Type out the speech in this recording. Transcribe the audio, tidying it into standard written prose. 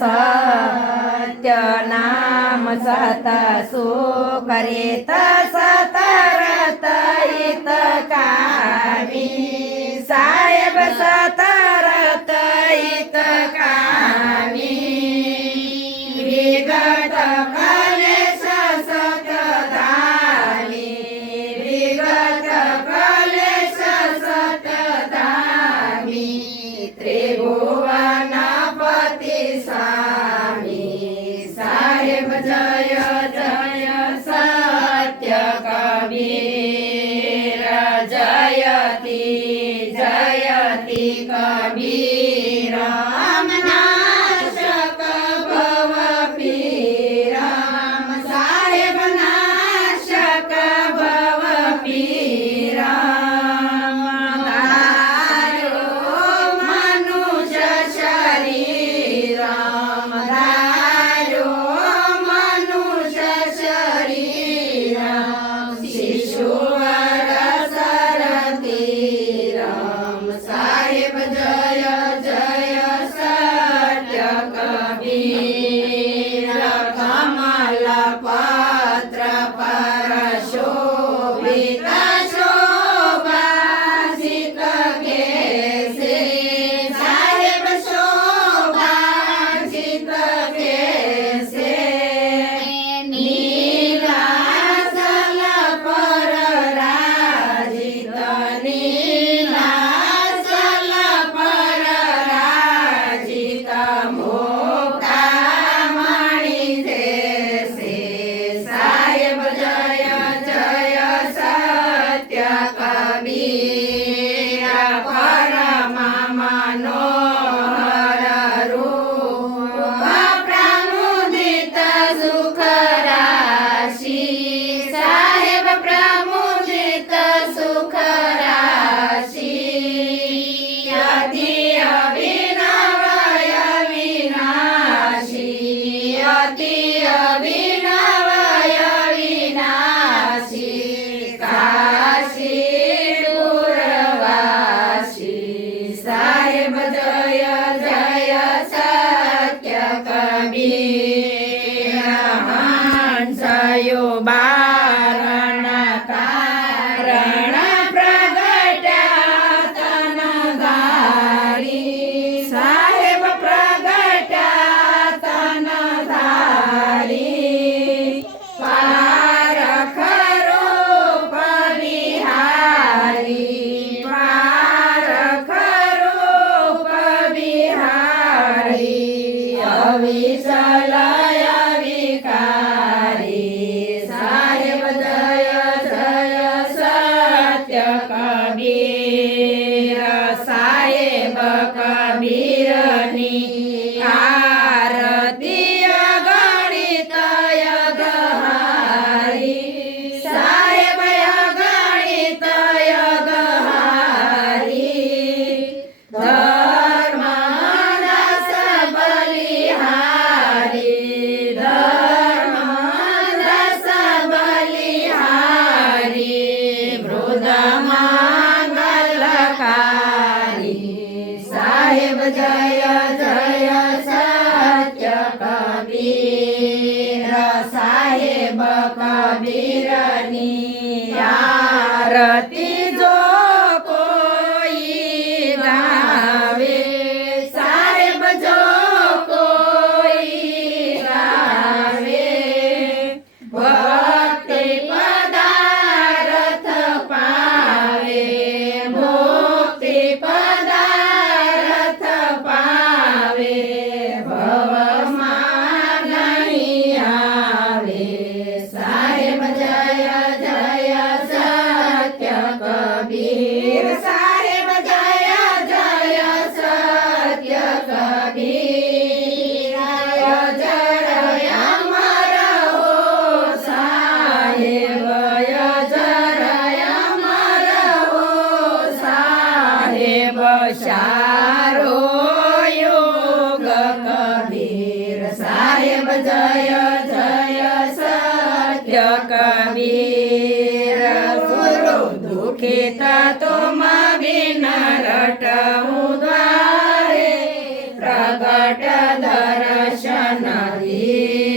सत्य नाम सत सुकरित सतरत हित कामी साहेब सतरत हित कामी विगत कलेश सतधामी विगत कलेश सतधामी त्रिभुवनपति स्वामी साहेब जय जय सत्य कबीर जयति जयति कबीर नाशक भव पीर साहेब नाशक भव पीर धारो मनुष्य शरीर धारो मनुष्य शरीर शिशुवर सरतीर साहेब जय जय सत्य कबीर कमल पत्र पर शोभित शोभासित केसे साहेब शोभासित केसे नीलाचल पर राजित नीलाचल पर राजित मुक्तामणि जैसे साहेब जय जय सत्य कबीर परम मनोहर रूप प्रमुदित सुख राशि साहेब प्रमुदित सुख राशि अति अभिनव अविनाशी अति अभिनव अविनाशी काशीपुरवासी साहेब जय जय सत्य कबीर हंसयो बारण कारण प्रगट्या तनधारी साहेब प्रगट्या तनधारी पारख रूप बिहारी पारख रूप बिहारी अविचल अविकारी साहेब जय जय सत्य कबीर साहेब कबीरनी आरती गणित यगहारी साहेब गणित यगहारी धर्मदास बलिहारी धर्मदास बलिहारी मृद मंगलकारी साहेब जय जय सत्य कबीर साहेब कबीरनी आरती जो कोई गावे साहेब जो कोई गावे भक्ति पदार्थ पावे मुक्ति पदार्थ पावे भव नहीं आवे साहेब जय जय सत्य कबीर साहेब जय जय सत्य कबीर जय अमर हो साहेब जय अमर हो साहेब शारो योग कबीर साहेब जय जय सत्य कबीर गुरु दुखित तुम बिन रटऊ द्वारे प्रगट દર્શન દી